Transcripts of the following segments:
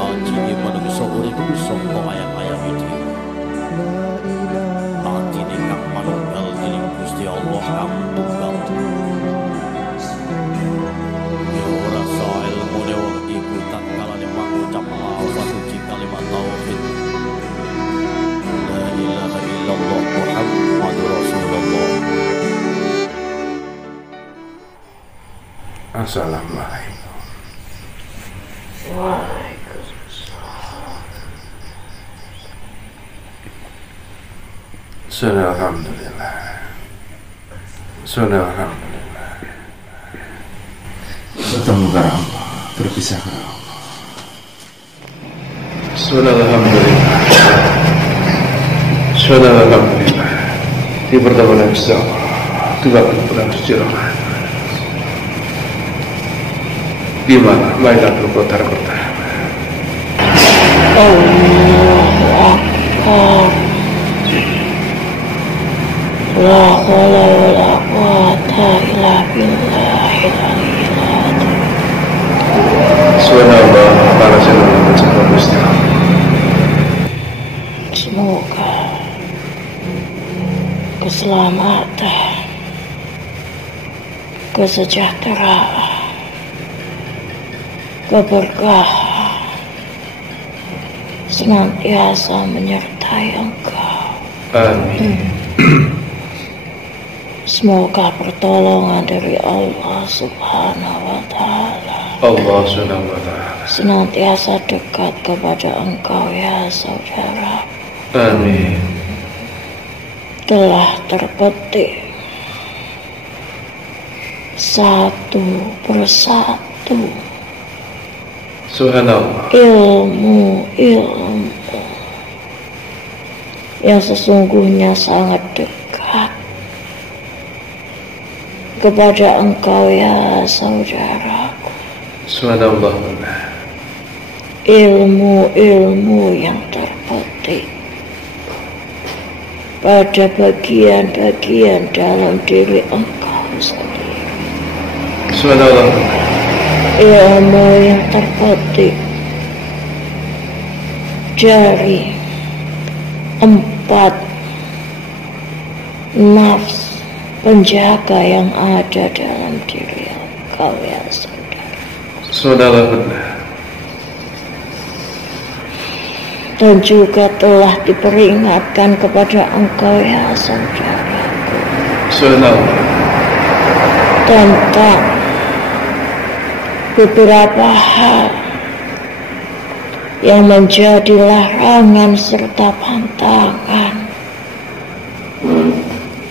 Aji iman urip sangka ayam-ayam iki. Atine kang manunggal dening Gusti Allah kang tunggal. Ya ora sae ilmune wong iku tatkala mangucap lafaz suci kalimat tauhid. La ilaha illallah Muhammadur Rasulullah. Assalamualaikum. Waalaikumsalam. Alhamdulillah. Alhamdulillah. Bertemu ke Allah, berpisah ke Allah. Alhamdulillah. Alhamdulillah. Di pertemuan Gusti Allah, tiba bulan suci Ramadan. Di mana Lailatul Qadar pertama. Allahu Akbar. La haula wala quwwata illa billahil aliyyil azim. Subhanallah, para jemaah mengucapkan Gusti Allah. Semoga keselamatan, kesejahteraan, keberkahan senantiasa menyertai Engkau. Amin. Semoga pertolongan dari Allah Subhanahu wa Ta'ala Allah Subhanahu wa Ta'ala senantiasa dekat kepada Engkau ya saudara. Amin. Telah terpetik satu persatu Subhanallah. ilmu yang sesungguhnya sangat dekat kepada Engkau ya saudaraku. Subhanallah. Ilmu yang terpetik pada bagian-bagian dalam diri Engkau sendiri. Subhanallah. Ilmu yang terpetik dari 4 nafs penjaga yang ada dalam diri Engkau ya saudara. Subhanallah. Dan juga telah diperingatkan kepada Engkau ya saudaraku Subhanallah. tentang beberapa hal yang menjadi larangan serta pantangan,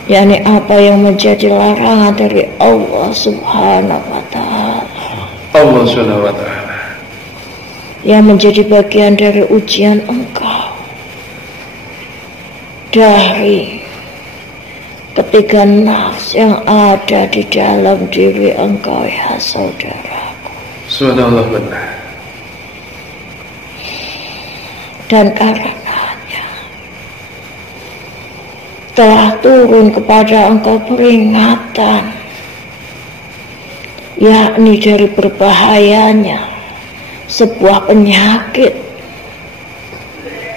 yakni apa yang menjadi larangan dari Allah Subhanahu wa Ta'ala, Allah Subhanahu wa Ta'ala yang menjadi bagian dari ujian Engkau dari ketiga nafs yang ada di dalam diri Engkau ya saudaraku. Subhanallah benar. Dan karenanya telah turun kepada Engkau peringatan, yakni dari berbahayanya sebuah penyakit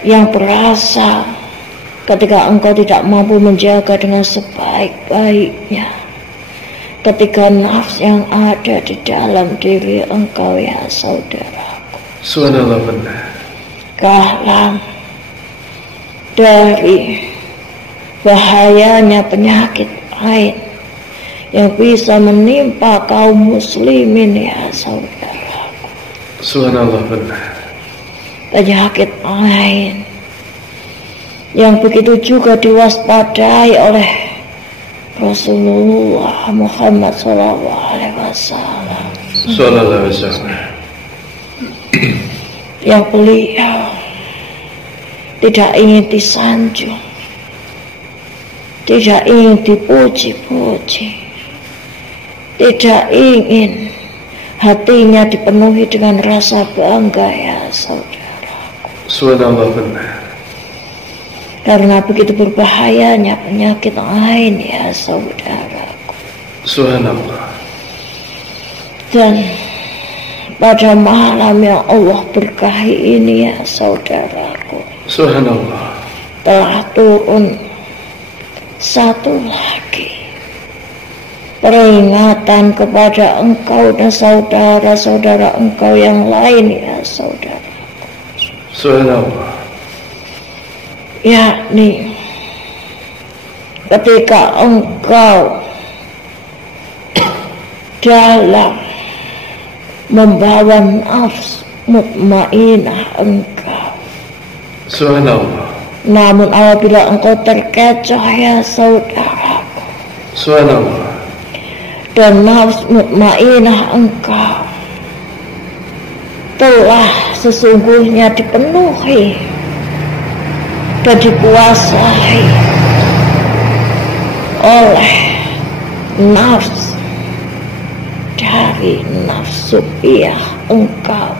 yang berasal ketika Engkau tidak mampu menjaga dengan sebaik-baiknya ketiga nafs yang ada di dalam diri Engkau ya saudaraku. Subhanallah benar. Kahlang dari bahayanya penyakit lain yang bisa menimpa kaum muslimin ya saudaraku. Subhanallah benar. Penyakit lain yang begitu juga diwaspadai oleh Rasulullah Muhammad SAW, Sallallahu alaihi wasallam. yang beliau tidak ingin disanjung, tidak ingin dipuji-puji, tidak ingin hatinya dipenuhi dengan rasa bangga ya saudaraku. Subhanallah benar. Karena begitu berbahayanya penyakit lain ya saudaraku. Subhanallah. Dan pada malam yang Allah berkahi ini ya saudaraku. Subhanallah. Telah turun satu lagi peringatan kepada engkau dan saudara-saudara engkau yang lain ya saudaraku. Subhanallah. Yakni ketika engkau dalam membawa nafs mutmainah engkau. Subhanallah. Namun apabila engkau terkecoh ya saudaraku, Subhanallah. dan nafs mutmainah engkau telah sesungguhnya dipenuhi dan dikuasai oleh nafs dari nafsu piyah engkau,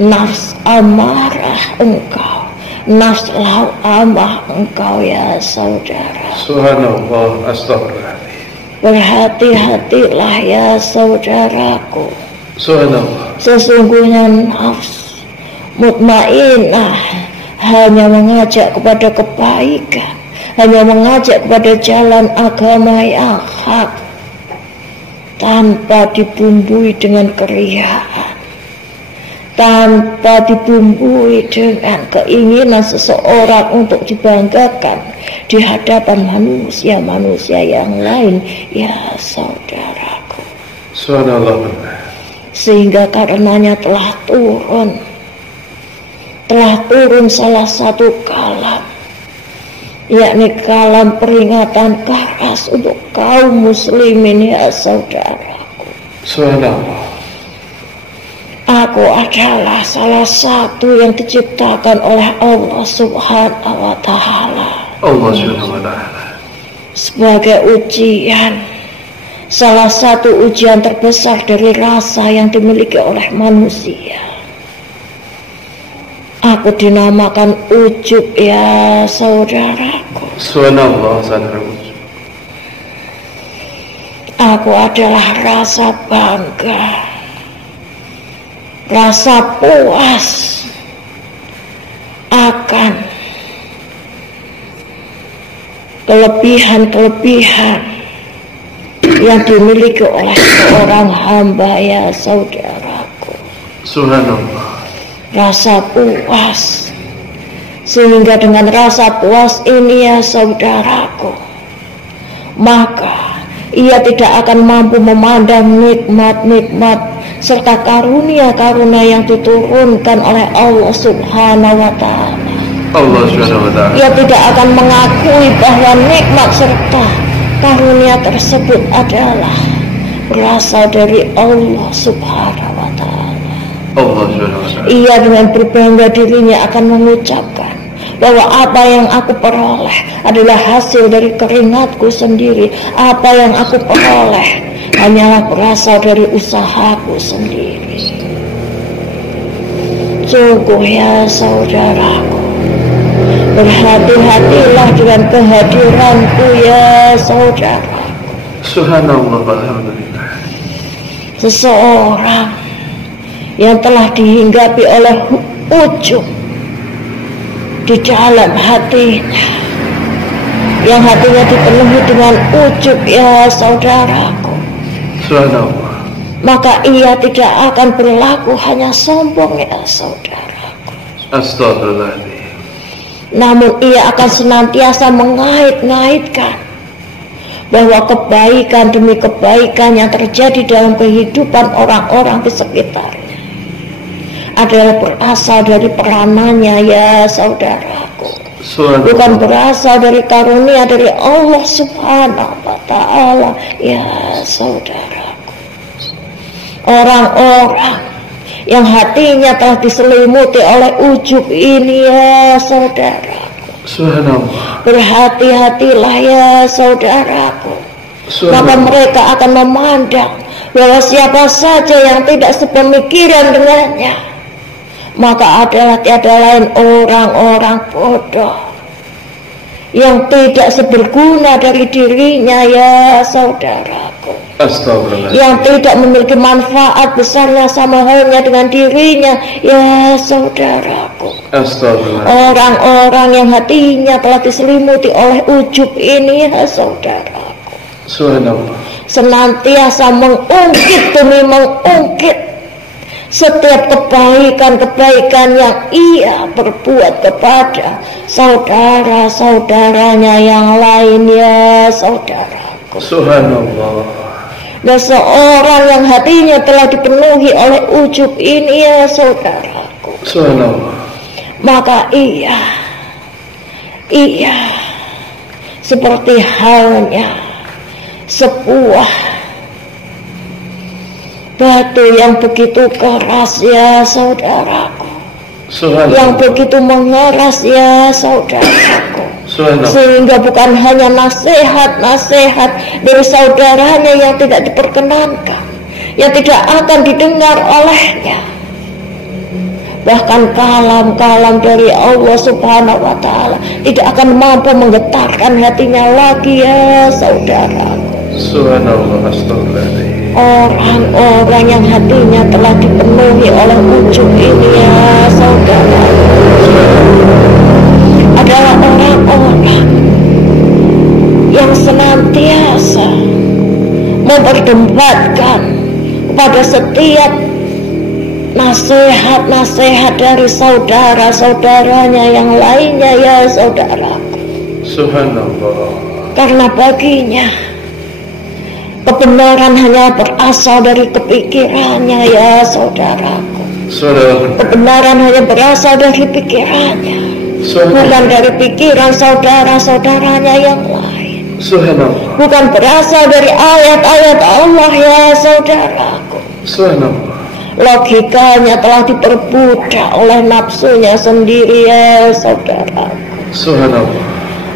nafs amarah engkau, nafs lawamah engkau ya saudara. Subhanallah. Astagfirullahaladzim. Berhati-hatilah ya saudaraku. Subhanallah. Sesungguhnya nafs mutmainah hanya mengajak kepada kebaikan, hanya mengajak kepada jalan agama yang hak, tanpa dibumbui dengan keriaan, tanpa dibumbui dengan keinginan seseorang untuk dibanggakan di hadapan manusia-manusia yang lain ya saudaraku. Subhanallah. Sehingga karenanya telah turun salah satu kalam, yakni kalam peringatan keras untuk kaum muslimin ya saudaraku. Subhanallah. Aku adalah salah satu yang diciptakan oleh Allah Subhanahu wa Ta'ala. Allah Subhanahu wa Ta'ala. Sebagai ujian, salah satu ujian terbesar dari rasa yang dimiliki oleh manusia. Aku dinamakan ujub ya saudaraku. Subhanallah. Sadar ujub. Aku adalah rasa bangga, rasa puas akan kelebihan-kelebihan yang dimiliki oleh seorang hamba ya saudaraku. Subhanallah. Rasa puas, sehingga dengan rasa puas ini ya saudaraku, maka ia tidak akan mampu memandang nikmat-nikmat serta karunia-karunia yang diturunkan oleh Allah Subhanahu wa Ta'ala. Allah Subhanahu wa Ta'ala. Ia tidak akan mengakui bahwa nikmat serta karunia tersebut adalah berasal dari Allah Subhanahu wa Ta'ala. Allah Subhanahu wa Ta'ala. Ia dengan berbangga dirinya akan mengucapkan bahwa apa yang aku peroleh adalah hasil dari keringatku sendiri. Apa yang aku peroleh hanyalah berasal dari usahaku sendiri. Sungguh ya saudaraku, berhati-hatilah dengan kehadiranku ya saudara. Subhanallah. Alhamdulillah. Seseorang yang telah dihinggapi oleh ujub di dalam hatinya, yang hatinya dipenuhi dengan ujub ya saudaraku, Subhanallah. maka ia tidak akan berlaku hanya sombong ya saudaraku, Astagfirullahaladzim. namun ia akan senantiasa mengait-ngaitkan bahwa kebaikan demi kebaikan yang terjadi dalam kehidupan orang-orang di sekitarnya adalah berasal dari peranannya ya saudaraku, bukan berasal dari karunia dari Allah Subhanahu wa Ta'ala ya saudaraku. Orang-orang yang hatinya telah diselimuti oleh ujub ini ya saudaraku, Subhanallah. berhati-hatilah ya saudaraku. Maka mereka akan memandang bahwa siapa saja yang tidak sepemikiran dengannya, maka adalah tiada lain orang-orang bodoh yang tidak seberguna dari dirinya ya saudaraku. Astagfirullah. Yang tidak memiliki manfaat besarnya sama halnya dengan dirinya ya saudaraku. Astagfirullah. Orang-orang yang hatinya telah diselimuti oleh ujub ini ya saudaraku, Subhanallah. senantiasa mengungkit demi mengungkit setiap kebaikan-kebaikan yang ia berbuat kepada saudara-saudaranya yang lain ya saudaraku. Subhanallah. Dan seorang yang hatinya telah dipenuhi oleh ujub ini ya saudaraku, Subhanallah. maka ia seperti halnya sebuah batu yang begitu keras ya saudaraku, yang begitu mengeras ya saudaraku, sehingga bukan hanya nasihat-nasihat dari saudaranya yang tidak diperkenankan, yang tidak akan didengar olehnya, bahkan kalam-kalam dari Allah Subhanahu wa Ta'ala tidak akan mampu menggetarkan hatinya lagi ya saudaraku. Subhanallah. Astagfirullahaladzim. Orang-orang yang hatinya telah dipenuhi oleh ujub ini ya saudara adalah orang-orang yang senantiasa memperdebatkan pada setiap nasihat-nasihat dari saudara-saudaranya yang lainnya ya saudaraku. Subhanallah. Karena baginya kebenaran hanya berasal dari kepikirannya ya saudaraku. Kebenaran hanya berasal dari pikirannya, bukan dari pikiran saudara-saudaranya yang lain. Bukan berasal dari ayat-ayat Allah ya saudaraku. Logikanya telah diperbudak oleh nafsunya sendiri ya saudaraku.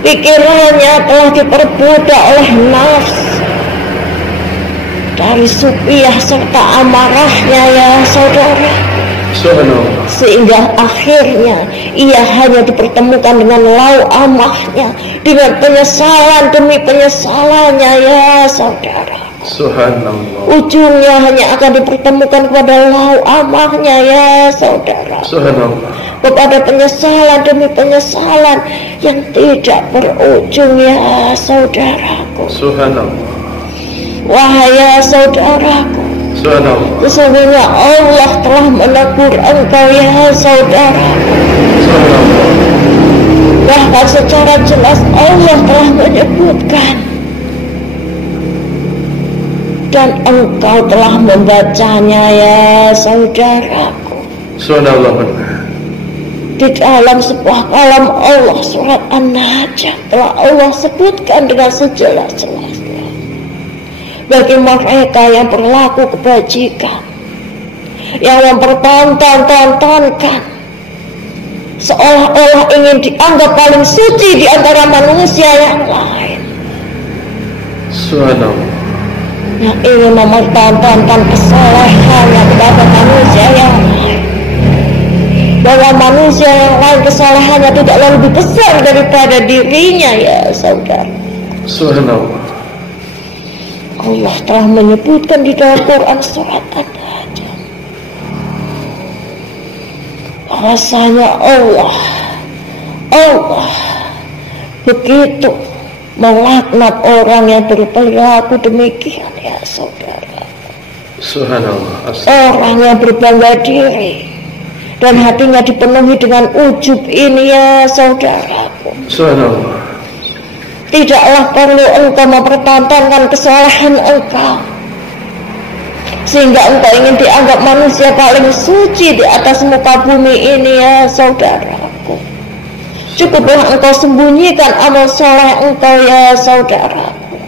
Pikirannya telah diperbudak oleh nafsu dari supiah serta amarahnya ya saudara, sehingga akhirnya ia hanya dipertemukan dengan lau amahnya, dengan penyesalan demi penyesalannya ya saudara. Ujungnya hanya akan dipertemukan kepada lau amahnya ya saudara, kepada penyesalan demi penyesalan yang tidak berujung ya saudaraku. Wahai saudaraku, sesungguhnya Allah telah menegur engkau ya saudaraku. Bahkan secara jelas Allah telah menyebutkan, dan engkau telah membacanya ya saudaraku. Di dalam sebuah kalam Allah surat An-Najm telah Allah sebutkan dengan sejelas-jelasnya bagi mereka yang berlaku kebajikan, yang mempertonton-tontonkan seolah-olah ingin dianggap paling suci di antara manusia yang lain, yang ingin mempertontonkan kesalehannya kepada manusia yang lain, bahwa manusia yang lain kesalehannya tidaklah lebih besar daripada dirinya ya saudara. Allah telah menyebutkan di dalam Quran surat An-Najm bahwasanya Allah begitu melaknat orang yang berperilaku demikian ya saudara. Orang yang berbangga diri dan hatinya dipenuhi dengan ujub ini ya saudaraku. Tidaklah perlu engkau mempertontonkan kesalahan engkau sehingga engkau ingin dianggap manusia paling suci di atas muka bumi ini ya saudaraku. Cukuplah engkau sembunyikan amal soleh engkau ya saudaraku.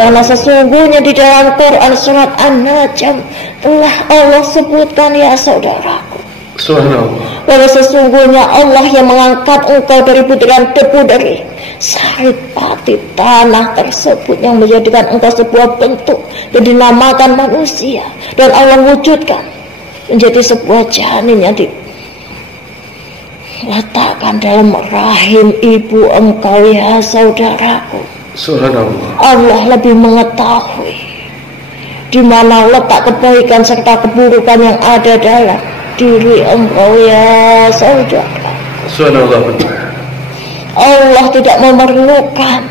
Karena sesungguhnya di dalam Quran surat An-Najm telah Allah sebutkan ya saudaraku, bahwa sesungguhnya Allah yang mengangkat engkau dari butiran debu dari sarit pati tanah tersebut yang menjadikan engkau sebuah bentuk dan dinamakan manusia, dan Allah wujudkan menjadi sebuah janin yang letakkan dalam rahim ibu engkau ya saudaraku. Subhanallah. Allah lebih mengetahui di mana letak kebaikan serta keburukan yang ada dalam diri engkau ya saudara. Subhanallah. Allah tidak memerlukan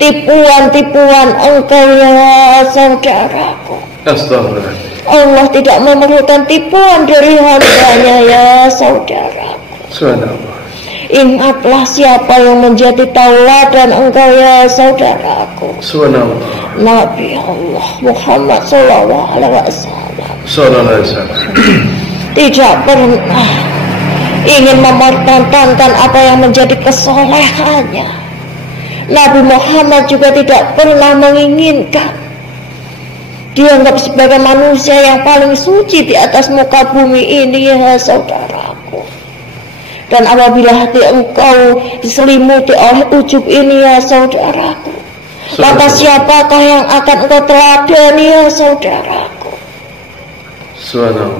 tipuan-tipuan engkau ya saudaraku. Astagfirullah. Allah tidak memerlukan tipuan dari hambanya ya saudaraku. Subhanallah. Ingatlah siapa yang menjadi tauladan engkau ya saudaraku. Subhanallah. Nabi Allah Muhammad sallallahu alaihi wasallam. Sallallahu alaihi wasallam. Tidak pernah ingin mempertahankan apa yang menjadi kesolehannya. Nabi Muhammad juga tidak pernah menginginkan dianggap sebagai manusia yang paling suci di atas muka bumi ini ya saudaraku. Dan apabila hati engkau diselimuti oleh ujub ini ya saudaraku, maka siapakah yang akan engkau teladani ya saudaraku?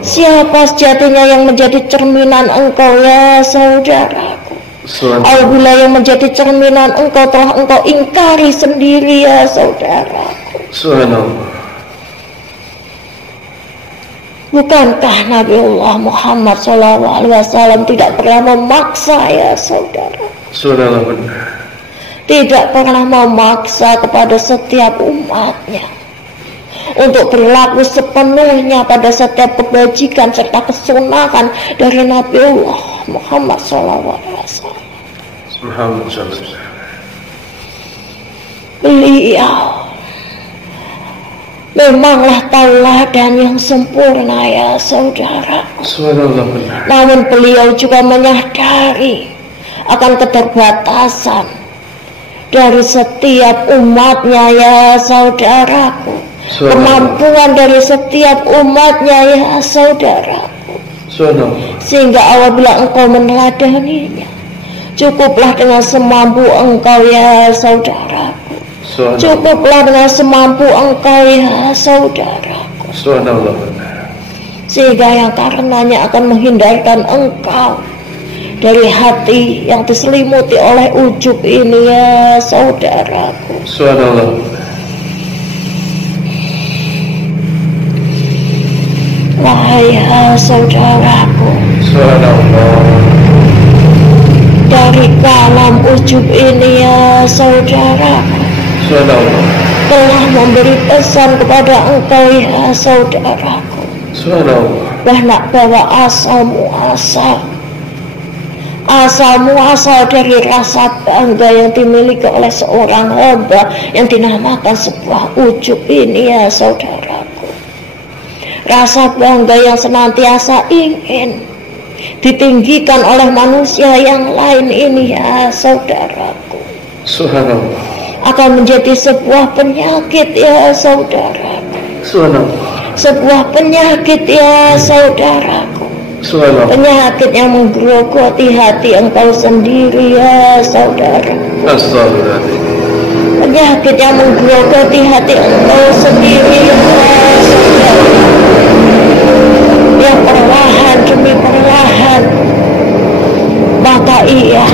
Siapa sejatinya yang menjadi cerminan engkau ya saudaraku? Apabila yang menjadi cerminan engkau telah engkau ingkari sendiri ya saudaraku. Bukankah Nabi Allah Muhammad SAW tidak pernah memaksa ya saudara? Tidak pernah memaksa kepada setiap umatnya untuk berlaku sepenuhnya pada setiap kebajikan serta kesunahan dari Nabi Allah Muhammad SAW. Beliau memanglah tauladan yang sempurna ya saudara. Namun beliau juga menyadari akan keterbatasan dari setiap umatnya ya saudaraku. Kemampuan dari setiap umatnya ya saudaraku. Sehingga apabila engkau meneladaninya, cukuplah dengan semampu engkau ya saudaraku. Cukuplah dengan semampu engkau ya saudaraku. Sehingga yang karenanya akan menghindarkan engkau dari hati yang diselimuti oleh ujub ini ya saudaraku. Wahai ya saudaraku, dari kalam ujub ini ya saudaraku telah memberi pesan kepada engkau ya saudaraku bahwa asalmu asal dari rasa bangga yang dimiliki oleh seorang hamba yang dinamakan sebuah ujub ini ya saudaraku. Rasa bangga yang senantiasa ingin ditinggikan oleh manusia yang lain ini ya saudaraku, akan menjadi sebuah penyakit ya saudaraku. Sebuah penyakit ya saudaraku. Penyakit yang menggerogoti hati engkau sendiri ya saudara. Penyakit yang menggerogoti hati engkau sendiri ya saudara. Yang perlahan demi perlahan maka ia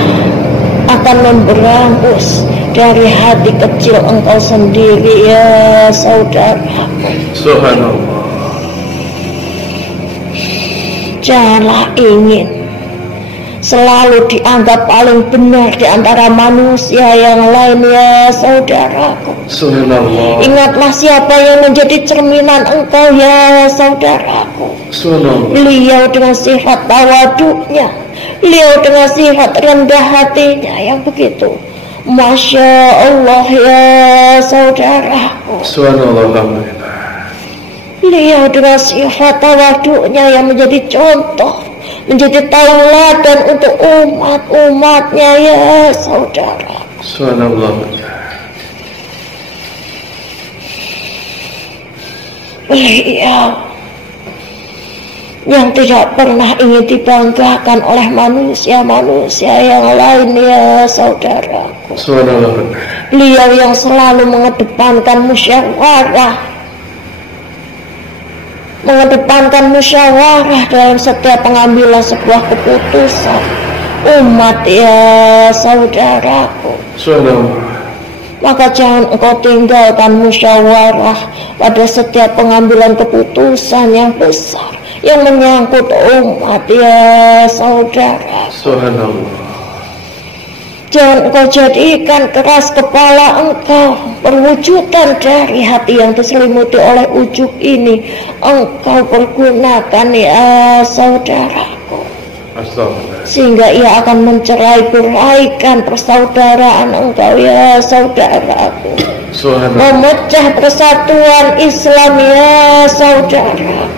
akan memberangus dari hati kecil engkau sendiri ya saudara. Janganlah ingin selalu dianggap paling benar di antara manusia yang lain ya saudaraku. Ingatlah siapa yang menjadi cerminan engkau ya saudaraku. Beliau dengan sifat tawaduknya, beliau dengan sifat rendah hatinya yang begitu Masya Allah ya saudaraku. Beliau dengan sifat tawaduknya yang menjadi contoh, menjadi tauladan untuk umat-umatnya ya saudara. Beliau yang tidak pernah ingin dibanggakan oleh manusia-manusia yang lain ya saudaraku. Beliau yang selalu mengedepankan musyawarah mengedepankan musyawarah dalam setiap pengambilan sebuah keputusan umat ya saudaraku. Maka jangan engkau tinggalkan musyawarah pada setiap pengambilan keputusan yang besar yang menyangkut umat ya saudara. Jangan engkau jadikan keras kepala engkau perwujudan dari hati yang terselimuti oleh ujub ini engkau pergunakan ya saudaraku, sehingga ia akan mencerai-beraikan persaudaraan engkau ya saudaraku, memecah persatuan Islam ya saudaraku.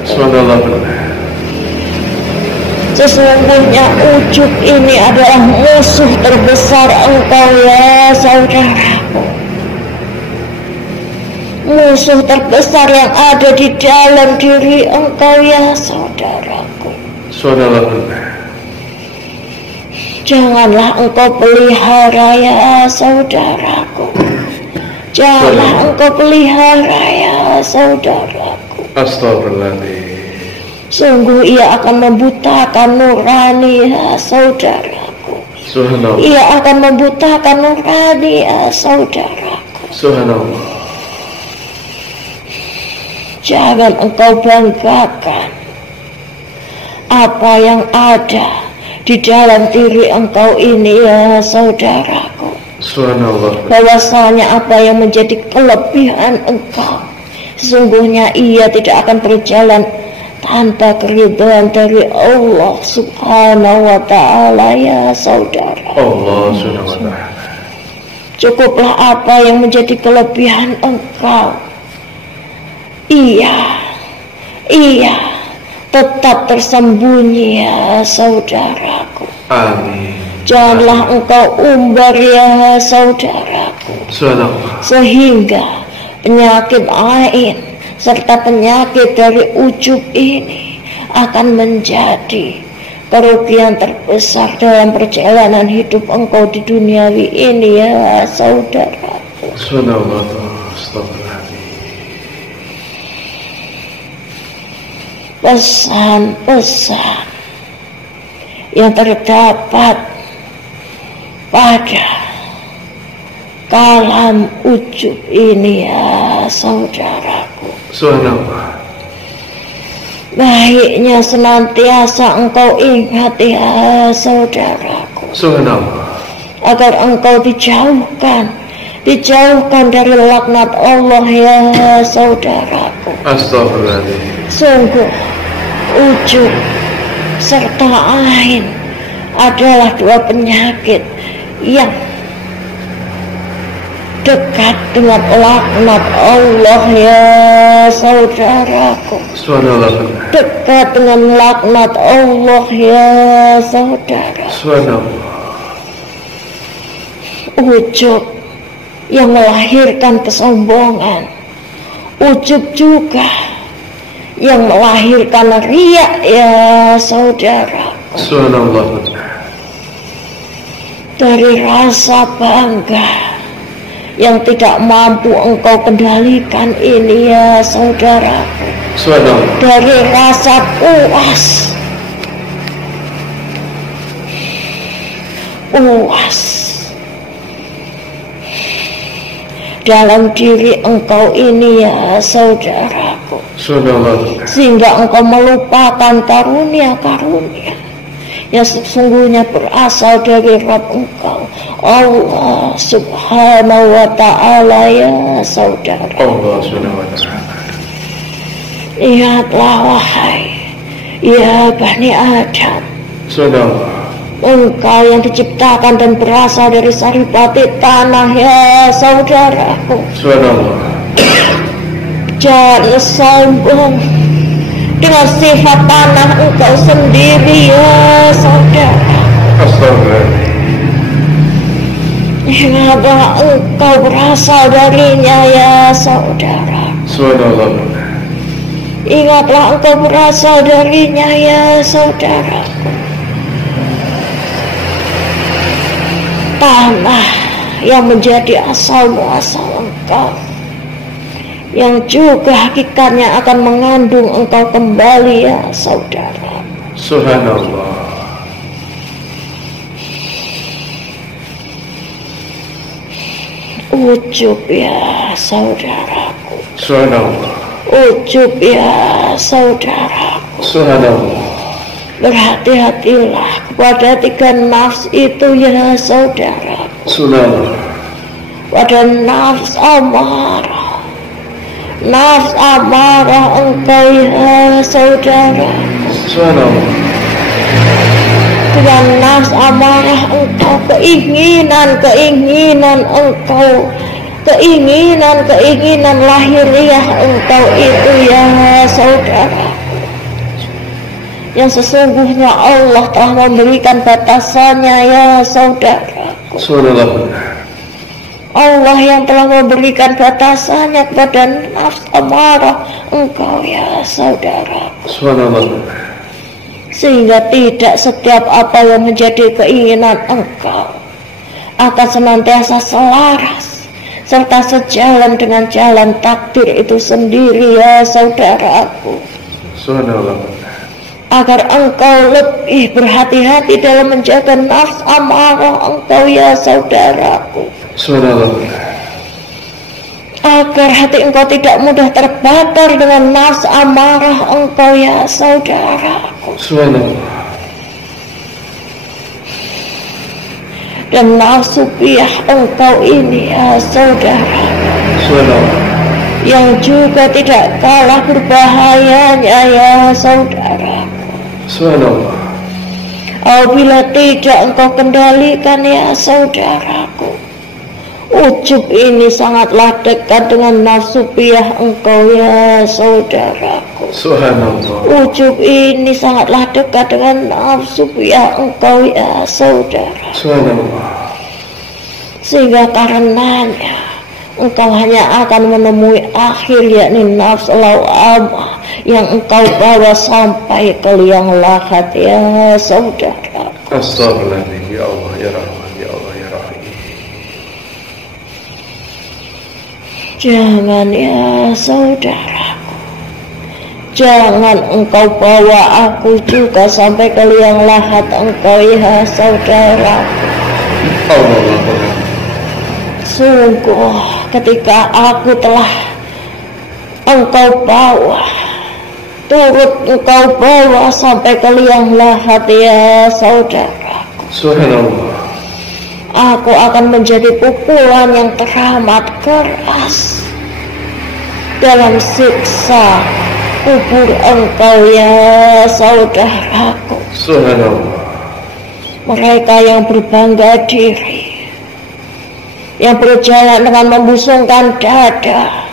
Sesungguhnya ujub ini adalah musuh terbesar engkau ya saudaraku, musuh terbesar yang ada di dalam diri engkau ya saudaraku. Janganlah engkau pelihara ya saudaraku, janganlah engkau pelihara ya saudaraku. Astagfirullahaladzim. Sungguh ia akan membutakan nurani ya saudaraku. Ia akan membutakan nurani ya saudaraku. Subhanallah. Jangan engkau banggakan apa yang ada di dalam diri engkau ini ya saudaraku. Subhanallah. Bahwasanya apa yang menjadi kelebihan engkau, sesungguhnya ia tidak akan berjalan tanpa keridhaan dari Allah subhanahu wa ta'ala ya saudara. Allah subhanahu wa ta'ala. Cukuplah apa yang menjadi kelebihan engkau. Iya tetap tersembunyi ya saudaraku. Amin. Janganlah engkau umbar ya saudaraku, sehingga penyakit ain serta penyakit dari ujub ini akan menjadi kerugian terbesar dalam perjalanan hidup engkau di duniawi ini ya saudaraku. Pesan-pesan yang terdapat pada kalam ujub ini ya saudaraku. Baiknya senantiasa engkau ingat ya saudaraku, agar engkau dijauhkan dari laknat Allah ya saudaraku. Astagfirullahaladzim. Sungguh ujub serta ain adalah dua penyakit yang dekat dengan laknat Allah ya saudaraku. Dekat dengan laknat Allah ya saudara. Ujub yang melahirkan kesombongan, ujub juga yang melahirkan riya ya saudara. Dari rasa bangga yang tidak mampu engkau kendalikan ini ya saudaraku, dari rasa puas dalam diri engkau ini ya saudaraku, sehingga engkau melupakan karunia-karunia yang sesungguhnya berasal dari Rabb engkau Allah subhanahu wa ta'ala ya saudara. Allah subhanahu wa ta'ala. Ingatlah wahai ya Bani Adam, engkau yang diciptakan dan berasal dari saripati tanah ya saudaraku. Jangan sombong dengan sifat tanah engkau sendiri ya saudara. Ingatlah engkau berasal darinya ya saudara. Ingatlah engkau berasal darinya ya saudara. Tanah yang menjadi asal muasal engkau, yang juga hakikatnya akan mengandung engkau kembali ya saudara. Subhanallah. Ujub ya saudaraku. Subhanallah. Ujub ya saudaraku. Subhanallah. Berhati-hatilah kepada 3 nafs itu ya saudara. Subhanallah. Pada nafs amarah. Nafs amarah engkau ya saudara. Subhanallah. Dengan nafs amarah engkau, keinginan engkau, keinginan lahiriah engkau itu ya saudara. Yang sesungguhnya Allah telah memberikan batasannya ya saudara. Subhanallah. Allah yang telah memberikan batasannya kepada nafs amarah engkau ya saudara. Subhanallah. Sehingga tidak setiap apa yang menjadi keinginan engkau akan senantiasa selaras serta sejalan dengan jalan takdir itu sendiri ya saudaraku. Subhanallah. Agar engkau lebih berhati-hati dalam menjaga nafs amarah engkau ya saudaraku. Subhanallah. Agar hati engkau tidak mudah terbakar dengan nafs amarah engkau ya saudaraku. Subhanallah. Dan nafsupiah engkau ini ya saudara, Subhanallah. yang juga tidak kalah berbahayanya ya saudara. Subhanallah. Apabila tidak engkau kendalikan ya saudaraku, ujub ini sangatlah dekat dengan nafsu piyah engkau ya saudaraku. Subhanallah. Ujub ini sangatlah dekat dengan nafsu piyah engkau ya saudara. Subhanallah. Sehingga karenanya engkau hanya akan menemui akhir, yakni nafsu lawamah yang engkau bawa sampai ke liang lahat ya saudara. Astagfirullahaladzim, ya Allah, ya Rahman, ya Allah, ya Rahim. Jangan ya saudaraku, jangan engkau bawa aku juga sampai ke liang lahat engkau ya saudaraku. Allah. Sungguh ketika aku telah engkau bawa, turut engkau bawa sampai ke liang lahat ya saudaraku, Subhanallah. aku akan menjadi pukulan yang teramat keras dalam siksa kubur engkau ya saudaraku. Subhanallah. Mereka yang berbangga diri, yang berjalan dengan membusungkan dada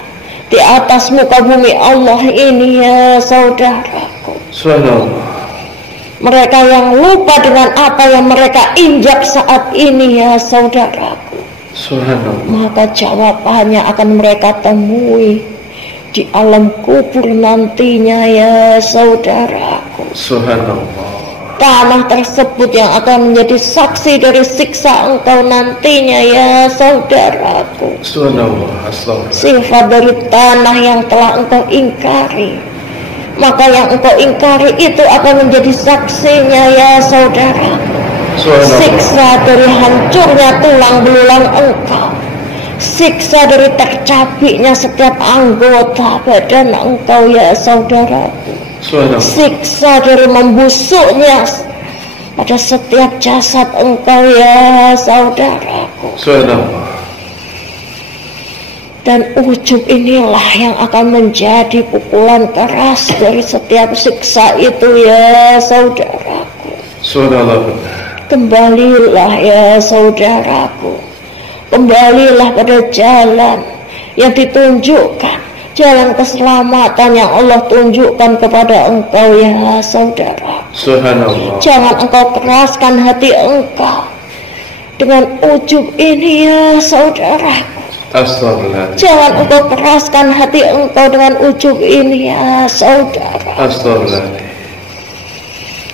di atas muka bumi Allah ini ya saudaraku. Subhanallah. Mereka yang lupa dengan apa yang mereka injak saat ini ya saudaraku. Subhanallah. Maka jawabannya akan mereka temui di alam kubur nantinya ya saudaraku. Subhanallah. Tanah tersebut yang akan menjadi saksi dari siksa engkau nantinya ya saudaraku. Subhanallah. Astagfirullah. Sifat dari tanah yang telah engkau ingkari, maka yang engkau ingkari itu akan menjadi saksinya ya saudara. Siksa dari hancurnya tulang belulang engkau, siksa dari tercapiknya setiap anggota badan engkau ya saudaraku, siksa dari membusuknya pada setiap jasad engkau ya saudaraku. Dan ujub inilah yang akan menjadi pukulan keras dari setiap siksa itu ya saudaraku. Kembalilah ya saudaraku, kembalilah pada jalan yang ditunjukkan, jalan keselamatan yang Allah tunjukkan kepada engkau ya saudara. Jangan engkau keraskan hati engkau dengan ujub ini ya saudaraku. Jangan engkau keraskan hati engkau dengan ujub ini ya saudara.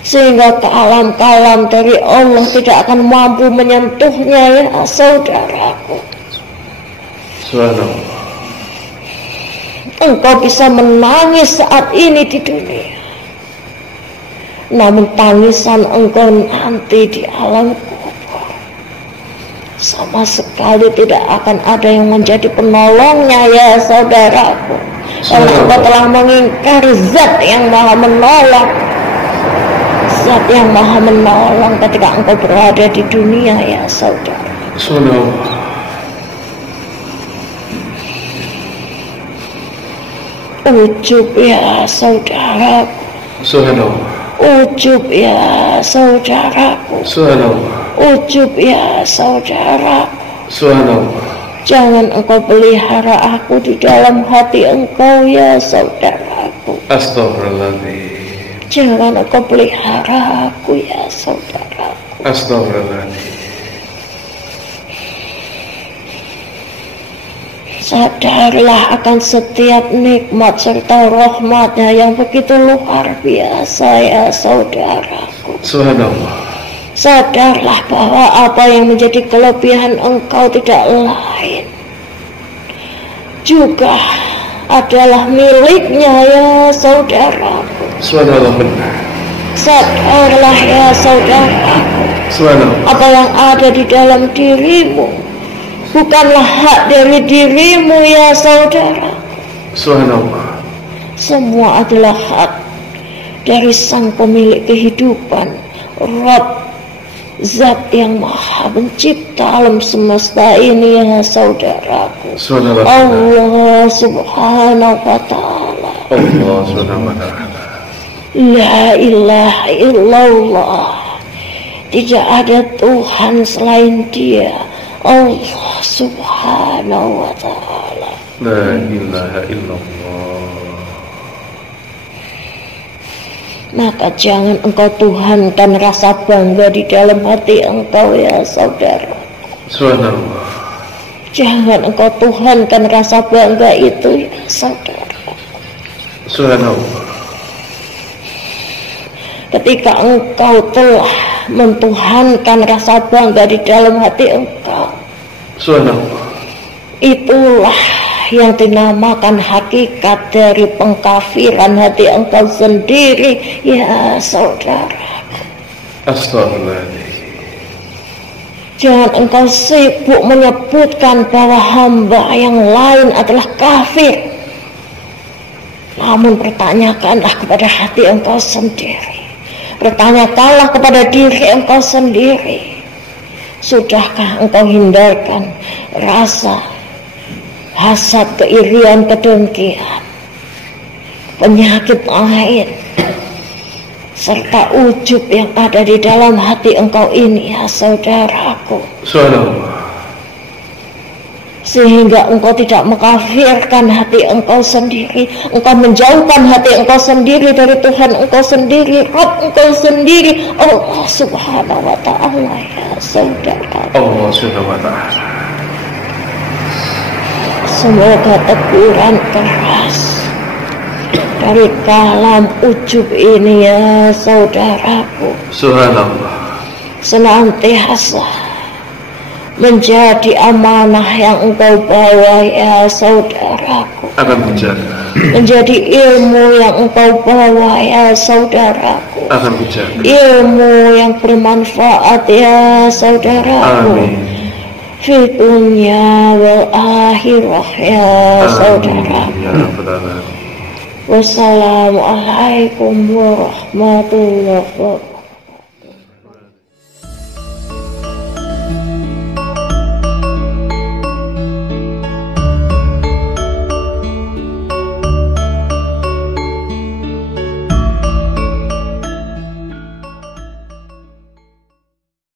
Sehingga kalam-kalam dari Allah tidak akan mampu menyentuhnya ya saudaraku. engkau bisa menangis saat ini di dunia, namun tangisan engkau nanti di alam kubur sama sekali tidak akan ada yang menjadi penolongnya ya saudaraku. Karena engkau telah mengingkari zat yang maha menolong, zat yang maha menolong ketika engkau berada di dunia ya saudara. Ujub ya saudaraku, ujub ya saudaraku, ujub ya saudaraku. Jangan engkau pelihara aku di dalam hati engkau ya saudaraku. Astagfirullahaladzim. Jangan engkau pelihara aku ya saudaraku. Astagfirullahaladzim. Sadarlah akan setiap nikmat serta rahmatnya yang begitu luar biasa ya saudaraku. Subhanallah. Sadarlah bahwa apa yang menjadi kelebihan engkau tidak lain juga adalah miliknya ya saudaraku. Subhanallah benar. Sadarlah ya saudaraku, Subhanallah. apa yang ada di dalam dirimu bukanlah hak dari dirimu ya saudara. Subhanallah. Semua adalah hak dari sang pemilik kehidupan, Rabb, zat yang maha pencipta alam semesta ini ya saudaraku. Subhanallah. Allah subhanahu wa ta'ala. Allah subhanahu wa ta'ala. La ilaha illallah. Tidak ada Tuhan selain Dia, Allah subhanahu wa ta'ala. La ilaha illallah. Maka jangan engkau tuhankan rasa bangga di dalam hati engkau ya saudara. Subhanallah. Jangan engkau tuhankan rasa bangga itu ya saudara. Subhanallah. Ketika engkau telah mentuhankan rasa bangga di dalam hati engkau, Subhanallah. itulah yang dinamakan hakikat dari pengkafiran hati engkau sendiri ya saudara. Astagfirullahaladzim. Jangan engkau sibuk menyebutkan bahwa hamba yang lain adalah kafir, namun pertanyakanlah kepada hati engkau sendiri, pertanyakanlah kepada diri engkau sendiri. Sudahkah engkau hindarkan rasa hasad, keirian, kedengkian, penyakit ain, serta ujub yang ada di dalam hati engkau ini ya saudaraku, sehingga engkau tidak mengkafirkan hati engkau sendiri, engkau menjauhkan hati engkau sendiri dari Tuhan engkau sendiri, Rabb engkau sendiri, Allah subhanahu wa ta'ala ya saudara. Allah subhanahu wa ta'ala. Semoga teguran keras dari kalam ujub ini ya saudaraku, Subhanallah, senantiasa menjadi amanah yang engkau bawa ya saudaraku, akan menjaga, menjadi ilmu yang engkau bawa ya saudaraku, akan menjaga, ilmu yang bermanfaat ya saudaraku. amin, Fi dunya wal akhirah ya saudara. ya Rabbal alamin. Wassalamualaikum warahmatullahi wabarakatuh.